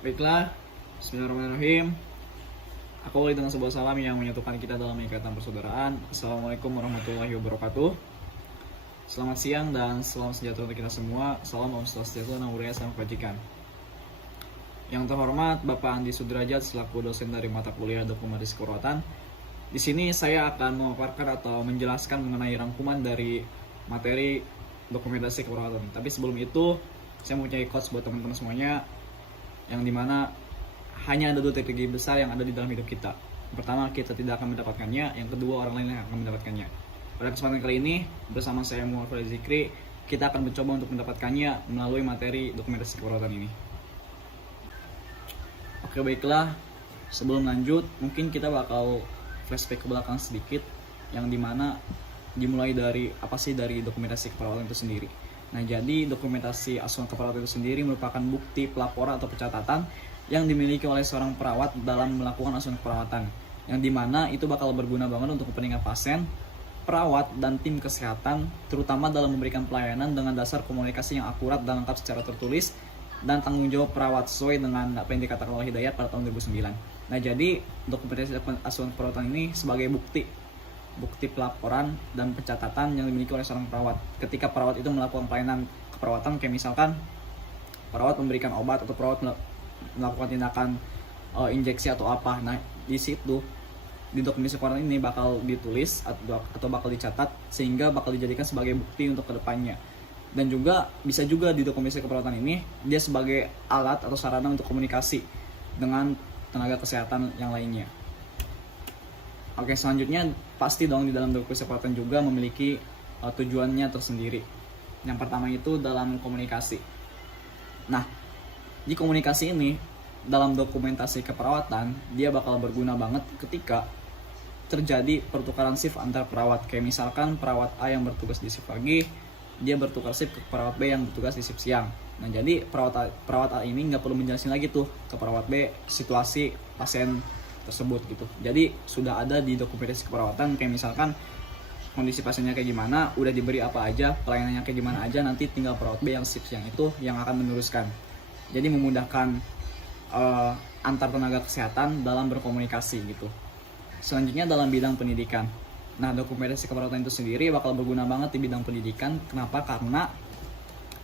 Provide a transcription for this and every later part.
Baiklah, Bismillahirrahmanirrahim. Aku awali dengan sebuah salam yang menyatukan kita dalam ikatan persaudaraan. Assalamualaikum warahmatullahi wabarakatuh. Selamat siang dan salam sejahtera untuk kita semua. Salam Om Swastiastu, Namo Buddhaya, Salam Kebajikan. Yang terhormat Bapak Andi Sudrajat selaku dosen dari mata kuliah Dokumentasi Keperawatan. Di sini saya akan memaparkan atau menjelaskan mengenai rangkuman dari materi dokumentasi keperawatan. Tapi sebelum itu, saya mempunyai quotes buat teman-teman semuanya, yang dimana hanya ada dua strategi besar yang ada di dalam hidup kita. Yang pertama, kita tidak akan mendapatkannya. Yang kedua, orang lain yang akan mendapatkannya. Pada kesempatan kali ini, bersama saya Muhammad Fadil Zikri, kita akan mencoba untuk mendapatkannya melalui materi dokumentasi keperawatan ini. Oke, baiklah. Sebelum lanjut, mungkin kita bakal flashback ke belakang sedikit, yang dimana dimulai dari apa sih dari dokumentasi keperawatan itu sendiri. Nah, jadi dokumentasi asuhan keperawatan itu sendiri merupakan bukti pelaporan atau pencatatan yang dimiliki oleh seorang perawat dalam melakukan asuhan keperawatan, yang dimana itu bakal berguna banget untuk kepentingan pasien, perawat, dan tim kesehatan, terutama dalam memberikan pelayanan dengan dasar komunikasi yang akurat dan lengkap secara tertulis, dan tanggung jawab perawat sesuai dengan apa yang dikatakan oleh Hidayat pada tahun 2009. Nah, jadi dokumentasi asuhan keperawatan ini sebagai bukti pelaporan dan pencatatan yang dimiliki oleh seorang perawat ketika perawat itu melakukan pelayanan keperawatan, kayak misalkan perawat memberikan obat atau perawat melakukan tindakan injeksi atau apa. Nah, di situ di dokumentasi keperawatan ini bakal ditulis atau bakal dicatat sehingga bakal dijadikan sebagai bukti untuk kedepannya. Dan juga bisa juga di dokumentasi keperawatan ini dia sebagai alat atau sarana untuk komunikasi dengan tenaga kesehatan yang lainnya. Oke, selanjutnya pasti dong di dalam dokumentasi keperawatan juga memiliki tujuannya tersendiri. Yang pertama itu dalam komunikasi. Nah, di komunikasi ini dalam dokumentasi keperawatan dia bakal berguna banget ketika terjadi pertukaran shift antar perawat. Kayak misalkan perawat A yang bertugas di shift pagi, dia bertukar shift ke perawat B yang bertugas di shift siang. Nah, jadi perawat A ini nggak perlu menjelasin lagi tuh ke perawat B situasi pasien tersebut gitu. Jadi sudah ada di dokumentasi keperawatan, kayak misalkan kondisi pasiennya kayak gimana, udah diberi apa aja, pelayanannya kayak gimana aja, nanti tinggal perawat B yang shift siang itu yang akan meneruskan. Jadi memudahkan antar tenaga kesehatan dalam berkomunikasi gitu. Selanjutnya dalam bidang pendidikan. Nah, dokumentasi keperawatan itu sendiri bakal berguna banget di bidang pendidikan. Kenapa? Karena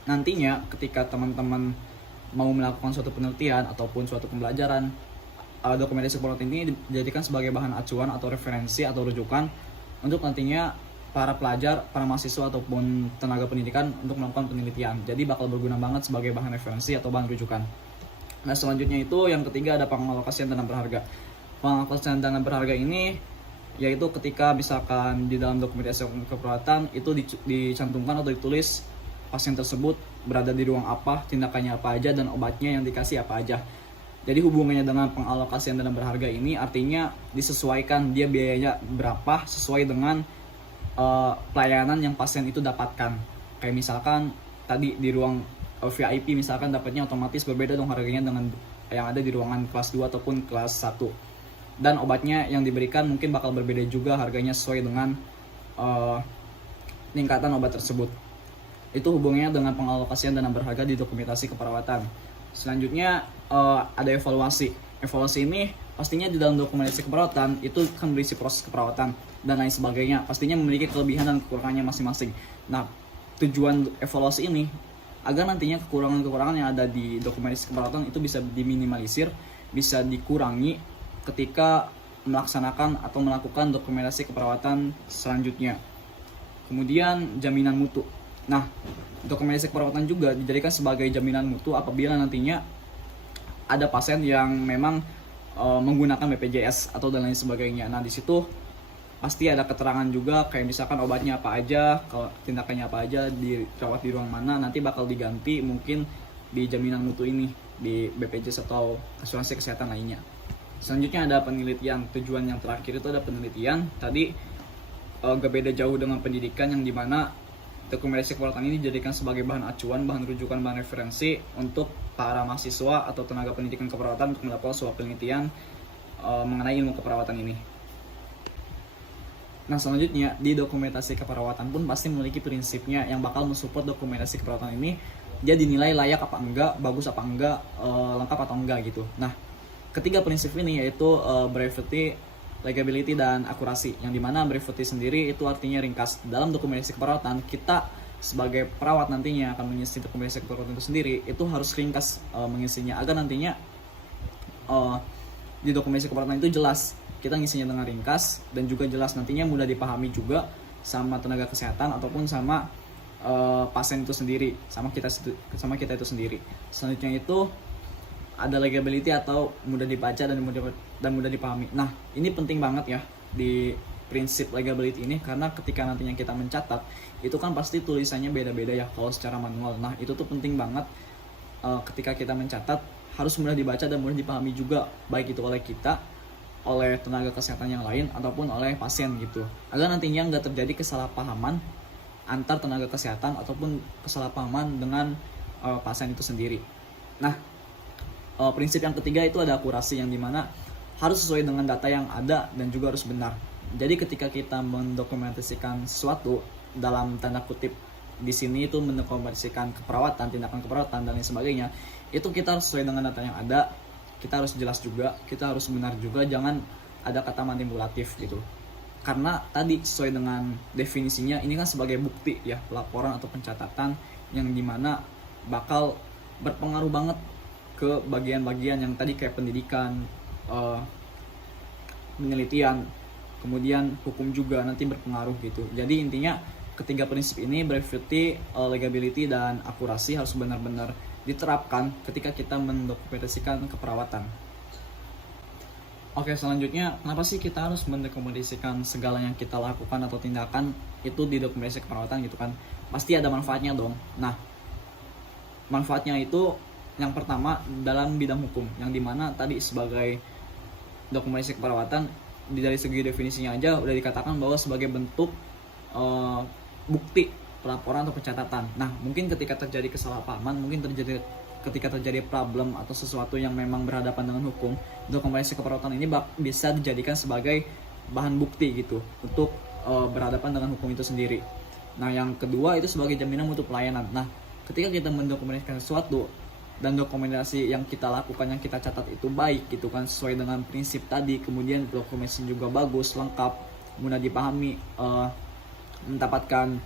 nantinya ketika teman-teman mau melakukan suatu penelitian ataupun suatu pembelajaran, dokumentasi keperawatan ini dijadikan sebagai bahan acuan atau referensi atau rujukan untuk nantinya para pelajar, para mahasiswa ataupun tenaga pendidikan untuk melakukan penelitian. Jadi bakal berguna banget sebagai bahan referensi atau bahan rujukan. Nah, selanjutnya itu yang ketiga ada pengalokasian dana berharga. Pengalokasian dana berharga ini yaitu ketika misalkan di dalam dokumentasi keperawatan itu dicantumkan atau ditulis pasien tersebut berada di ruang apa, tindakannya apa aja, dan obatnya yang dikasih apa aja. Jadi hubungannya dengan pengalokasian dana berharga ini artinya disesuaikan dia biayanya berapa sesuai dengan pelayanan yang pasien itu dapatkan. Kayak misalkan tadi di ruang VIP misalkan dapatnya otomatis berbeda dong harganya dengan yang ada di ruangan kelas 2 ataupun kelas 1. Dan obatnya yang diberikan mungkin bakal berbeda juga harganya sesuai dengan tingkatan obat tersebut. Itu hubungannya dengan pengalokasian dana berharga di dokumentasi keperawatan. Selanjutnya ada evaluasi. Evaluasi ini pastinya di dalam dokumentasi keperawatan itu akan berisi proses keperawatan dan lain sebagainya. Pastinya memiliki kelebihan dan kekurangannya masing-masing. Nah, tujuan evaluasi ini agar nantinya kekurangan-kekurangan yang ada di dokumentasi keperawatan itu bisa diminimalisir, bisa dikurangi ketika melaksanakan atau melakukan dokumentasi keperawatan selanjutnya. Kemudian jaminan mutu. Nah, dokumentasi keperawatan juga dijadikan sebagai jaminan mutu apabila nantinya ada pasien yang memang menggunakan BPJS atau dan lain sebagainya. Nah, di situ pasti ada keterangan juga kayak misalkan obatnya apa aja, tindakannya apa aja, dirawat di ruang mana, nanti bakal diganti mungkin di jaminan mutu ini di BPJS atau asuransi kesehatan lainnya. Selanjutnya ada penelitian. Tujuan yang terakhir itu ada penelitian. Tadi gak beda jauh dengan pendidikan yang dimana dokumentasi keperawatan ini dijadikan sebagai bahan acuan, bahan rujukan, bahan referensi untuk para mahasiswa atau tenaga pendidikan keperawatan untuk melakukan sebuah penelitian mengenai ilmu keperawatan ini. Nah, selanjutnya di dokumentasi keperawatan pun pasti memiliki prinsipnya yang bakal mensupport dokumentasi keperawatan ini dia dinilai layak apa enggak, bagus apa enggak, lengkap atau enggak gitu. Nah, ketiga prinsip ini yaitu brevity, legibility, dan akurasi. Yang dimana brevity sendiri itu artinya ringkas. Dalam dokumentasi keperawatan, kita sebagai perawat nantinya akan mengisi dokumentasi keperawatan itu sendiri, itu harus ringkas mengisinya agar nantinya di dokumentasi keperawatan itu jelas, kita ngisinya dengan ringkas dan juga jelas, nantinya mudah dipahami juga sama tenaga kesehatan ataupun sama pasien itu sendiri, sama kita itu sendiri. Selanjutnya itu ada legibility atau mudah dibaca dan mudah dipahami. Nah, ini penting banget ya di prinsip legibility ini, karena ketika nantinya kita mencatat itu kan pasti tulisannya beda-beda ya kalau secara manual. Nah, itu tuh penting banget ketika kita mencatat harus mudah dibaca dan mudah dipahami juga, baik itu oleh kita, oleh tenaga kesehatan yang lain, ataupun oleh pasien gitu, agar nantinya nggak terjadi kesalahpahaman antar tenaga kesehatan ataupun kesalahpahaman dengan pasien itu sendiri. Nah, prinsip yang ketiga itu ada akurasi, yang dimana harus sesuai dengan data yang ada dan juga harus benar. Jadi ketika kita mendokumentasikan sesuatu, dalam tanda kutip di sini itu mendokumentasikan keperawatan, tindakan keperawatan dan lain sebagainya, itu kita harus sesuai dengan data yang ada, kita harus jelas juga, kita harus benar juga, jangan ada kata manipulatif gitu. Karena tadi sesuai dengan definisinya, ini kan sebagai bukti ya, pelaporan atau pencatatan yang dimana bakal berpengaruh banget ke bagian-bagian yang tadi kayak pendidikan, penelitian, kemudian hukum juga nanti berpengaruh gitu. Jadi intinya ketiga prinsip ini, brevity, legibility, dan akurasi harus benar-benar diterapkan ketika kita mendokumentasikan keperawatan. Oke, selanjutnya kenapa sih kita harus mendokumentasikan segala yang kita lakukan atau tindakan itu di dokumentasi keperawatan gitu kan? Pasti ada manfaatnya dong. Nah, manfaatnya itu yang pertama dalam bidang hukum, yang dimana tadi sebagai dokumentasi keperawatan dari segi definisinya aja udah dikatakan bahwa sebagai bentuk bukti pelaporan atau pencatatan. Nah, mungkin ketika terjadi kesalahpahaman, ketika terjadi problem atau sesuatu yang memang berhadapan dengan hukum, dokumentasi keperawatan ini bisa dijadikan sebagai bahan bukti gitu untuk berhadapan dengan hukum itu sendiri. Nah, yang kedua itu sebagai jaminan mutu pelayanan. Nah, ketika kita mendokumentasikan sesuatu dan dokumentasi yang kita lakukan, yang kita catat itu baik gitu kan, sesuai dengan prinsip tadi, kemudian dokumentasi juga bagus, lengkap, mudah dipahami, mendapatkan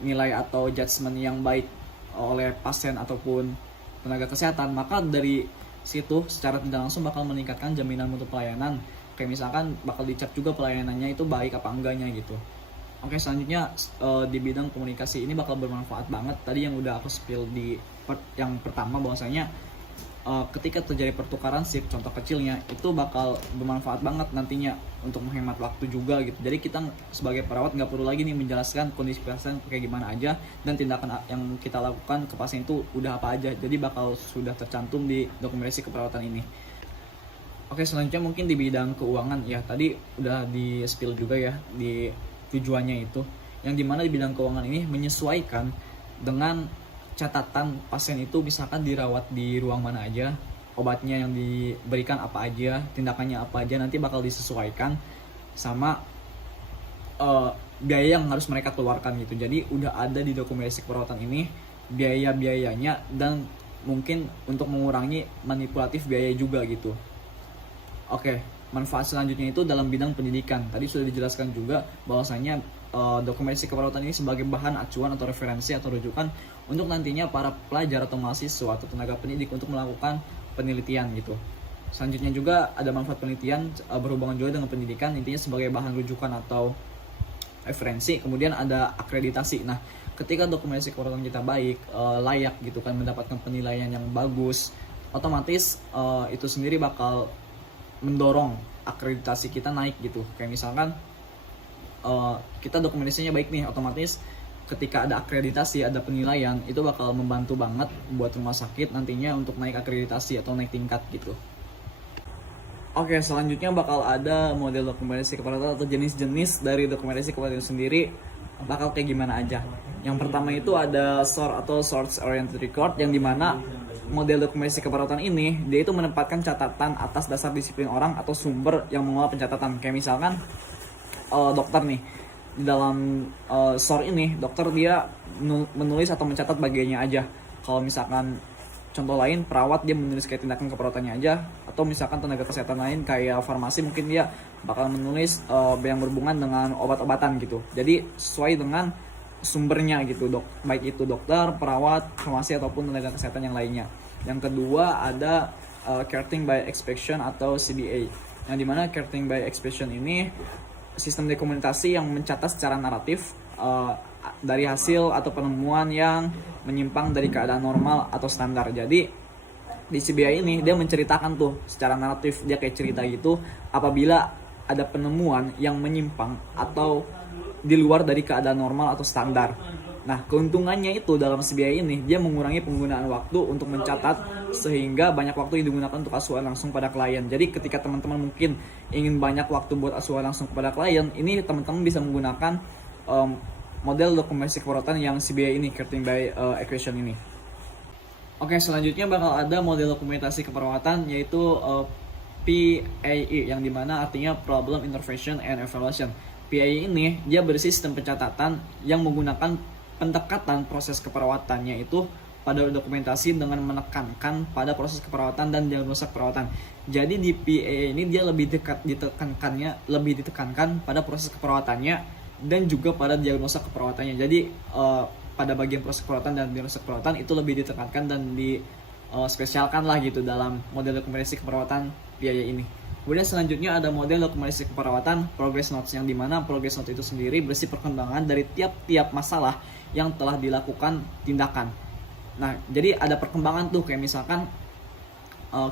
nilai atau judgement yang baik oleh pasien ataupun tenaga kesehatan, maka dari situ secara tidak langsung bakal meningkatkan jaminan mutu pelayanan. Kayak misalkan bakal dicap juga pelayanannya itu baik apa enggaknya gitu. Oke, selanjutnya di bidang komunikasi ini bakal bermanfaat banget. Tadi yang udah aku spill di yang pertama, bahwasanya ketika terjadi pertukaran sip, contoh kecilnya itu bakal bermanfaat banget nantinya untuk menghemat waktu juga gitu. Jadi kita sebagai perawat nggak perlu lagi nih menjelaskan kondisi pasien kayak gimana aja, dan tindakan yang kita lakukan ke pasien itu udah apa aja. Jadi bakal sudah tercantum di dokumentasi keperawatan ini. Oke, selanjutnya mungkin di bidang keuangan ya, tadi udah di spill juga ya di tujuannya itu, yang dimana di bidang keuangan ini menyesuaikan dengan catatan pasien itu, misalkan dirawat di ruang mana aja, obatnya yang diberikan apa aja, tindakannya apa aja, nanti bakal disesuaikan sama biaya yang harus mereka keluarkan gitu. Jadi udah ada di dokumentasi keperawatan ini biaya-biayanya, dan mungkin untuk mengurangi manipulatif biaya juga gitu. Oke, manfaat selanjutnya itu dalam bidang pendidikan. Tadi sudah dijelaskan juga bahwasanya dokumentasi keperawatan ini sebagai bahan acuan atau referensi atau rujukan untuk nantinya para pelajar atau mahasiswa atau tenaga pendidik untuk melakukan penelitian gitu. Selanjutnya juga ada manfaat penelitian berhubungan juga dengan pendidikan, intinya sebagai bahan rujukan atau referensi. Kemudian ada akreditasi. Nah, ketika dokumentasi keperawatan kita baik, layak gitu kan, mendapatkan penilaian yang bagus, otomatis itu sendiri bakal mendorong akreditasi kita naik gitu. Kayak misalkan kita dokumentasinya baik nih, otomatis ketika ada akreditasi, ada penilaian, itu bakal membantu banget buat rumah sakit nantinya untuk naik akreditasi atau naik tingkat gitu. Oke, selanjutnya bakal ada model dokumentasi keperawatan atau jenis-jenis dari dokumentasi keperawatan sendiri bakal kayak gimana aja. Yang pertama itu ada SOR atau Source Oriented Record, yang dimana model dokumentasi keperawatan ini dia itu menempatkan catatan atas dasar disiplin orang atau sumber yang mengolah pencatatan. Kayak misalkan dokter nih, di dalam SOR ini dokter dia menulis atau mencatat bagiannya aja. Kalau misalkan contoh lain, perawat dia menulis kayak tindakan keperawatannya aja, atau misalkan tenaga kesehatan lain kayak farmasi mungkin dia bakal menulis yang berhubungan dengan obat-obatan gitu. Jadi sesuai dengan sumbernya gitu, baik itu dokter, perawat, farmasi ataupun tenaga kesehatan yang lainnya. Yang kedua ada Charting by Expression atau CBA, yang dimana Charting by Expression ini sistem dokumentasi yang mencatat secara naratif dari hasil atau penemuan yang menyimpang dari keadaan normal atau standar. Jadi di CBI ini dia menceritakan tuh secara naratif, dia kayak cerita gitu apabila ada penemuan yang menyimpang atau di luar dari keadaan normal atau standar. Nah, keuntungannya itu dalam CBI ini dia mengurangi penggunaan waktu untuk mencatat, sehingga banyak waktu yang digunakan untuk asuhan langsung pada klien. Jadi ketika teman-teman mungkin ingin banyak waktu buat asuhan langsung kepada klien, ini teman-teman bisa menggunakan model dokumentasi keperawatan yang CBI ini, Charting by Equation ini. Oke, selanjutnya bakal ada model dokumentasi keperawatan yaitu PAE, yang dimana artinya Problem Intervention and Evaluation. PAE ini dia bersistem pencatatan yang menggunakan pendekatan proses keperawatannya itu pada dokumentasi dengan menekankan pada proses keperawatan dan diagnosa keperawatan. Jadi di PAE ini dia lebih ditekankan pada proses keperawatannya dan juga pada diagnosa keperawatannya. Jadi pada bagian proses keperawatan dan diagnosa keperawatan itu lebih ditekankan dan spesialkan lah gitu dalam model dokumentasi keperawatan PAE ini. Kemudian selanjutnya ada model dokumentasi keperawatan Progress Notes, yang dimana Progress Notes itu sendiri berisi perkembangan dari tiap-tiap masalah yang telah dilakukan tindakan. Nah, jadi ada perkembangan tuh, kayak misalkan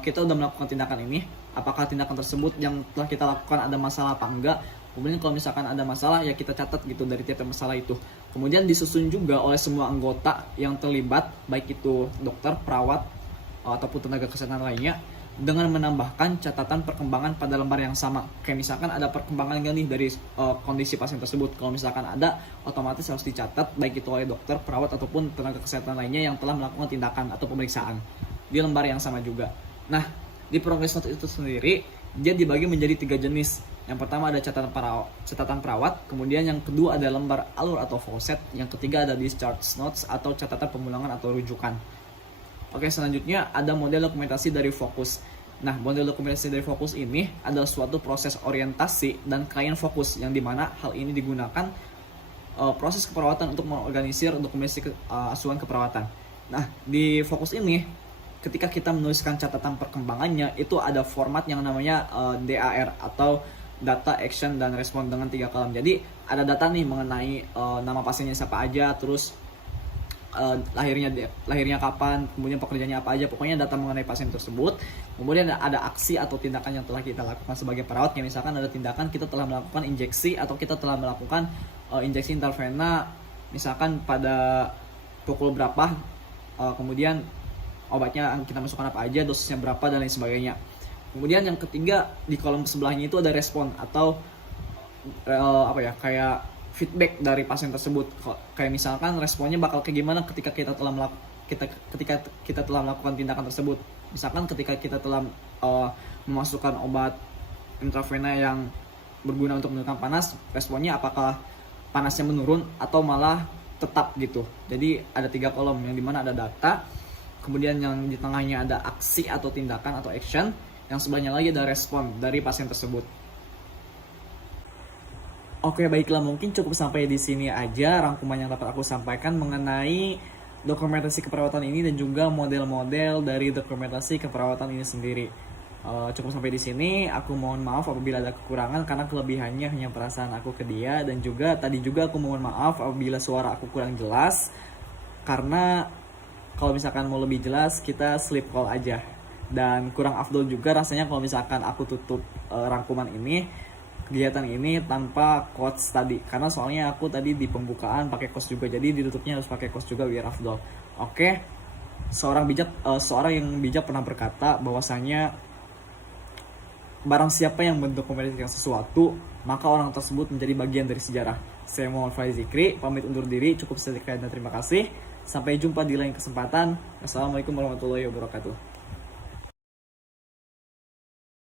kita udah melakukan tindakan ini, apakah tindakan tersebut yang telah kita lakukan ada masalah apa enggak. Kemudian kalau misalkan ada masalah ya kita catat gitu dari tiap masalah itu. Kemudian disusun juga oleh semua anggota yang terlibat, baik itu dokter, perawat, ataupun tenaga kesehatan lainnya, dengan menambahkan catatan perkembangan pada lembar yang sama. Kayak misalkan ada perkembangan nih dari kondisi pasien tersebut. Kalau misalkan ada, otomatis harus dicatat baik itu oleh dokter, perawat, ataupun tenaga kesehatan lainnya yang telah melakukan tindakan atau pemeriksaan di lembar yang sama juga. Nah, di progress note itu sendiri dia dibagi menjadi 3 jenis. Yang pertama ada catatan perawat, kemudian yang kedua ada lembar alur atau faucet, yang ketiga ada discharge notes atau catatan pemulangan atau rujukan. Oke, selanjutnya ada model dokumentasi dari fokus. Nah, model dokumentasi dari fokus ini adalah suatu proses orientasi dan klien fokus, yang dimana hal ini digunakan proses keperawatan untuk mengorganisir dokumentasi asuhan keperawatan. Nah, di fokus ini ketika kita menuliskan catatan perkembangannya itu ada format yang namanya DAR atau Data, Action, dan Respon dengan 3 kolom. Jadi ada data nih mengenai nama pasiennya siapa aja, terus lahirnya kapan, kemudian pekerjaannya apa aja, pokoknya data mengenai pasien tersebut. Kemudian ada aksi atau tindakan yang telah kita lakukan sebagai perawat, kayak misalkan ada tindakan kita telah melakukan injeksi atau kita telah melakukan injeksi intravena misalkan pada pukul berapa, kemudian obatnya kita masukkan apa aja, dosisnya berapa, dan lain sebagainya. Kemudian yang ketiga di kolom sebelahnya itu ada respon atau kayak feedback dari pasien tersebut. Kayak misalkan responnya bakal kayak gimana ketika kita telah melakukan tindakan tersebut. Misalkan ketika kita telah memasukkan obat intravena yang berguna untuk menurunkan panas, responnya apakah panasnya menurun atau malah tetap gitu. Jadi ada 3 kolom, yang dimana ada data, kemudian yang di tengahnya ada aksi atau tindakan atau action, yang sebelahnya lagi ada respon dari pasien tersebut. Oke, baiklah, mungkin cukup sampai di sini aja rangkuman yang dapat aku sampaikan mengenai dokumentasi keperawatan ini dan juga model-model dari dokumentasi keperawatan ini sendiri. Cukup sampai di sini. Aku mohon maaf apabila ada kekurangan, karena kelebihannya hanya perasaan aku ke dia, dan juga tadi juga aku mohon maaf apabila suara aku kurang jelas, karena kalau misalkan mau lebih jelas kita sleep call aja. Dan kurang afdol juga rasanya kalau misalkan aku tutup rangkuman ini, kegiatan ini tanpa quotes tadi, karena soalnya aku tadi di pembukaan pakai quotes juga, jadi ditutupnya harus pakai quotes juga biar afdol. Oke, seorang yang bijak pernah berkata bahwasanya barang siapa yang mendokumentasikan sesuatu, maka orang tersebut menjadi bagian dari sejarah. Saya Muhammad Faiz Zikri, pamit undur diri. Cukup sekian dan terima kasih. Sampai jumpa di lain kesempatan. Wassalamualaikum warahmatullahi wabarakatuh.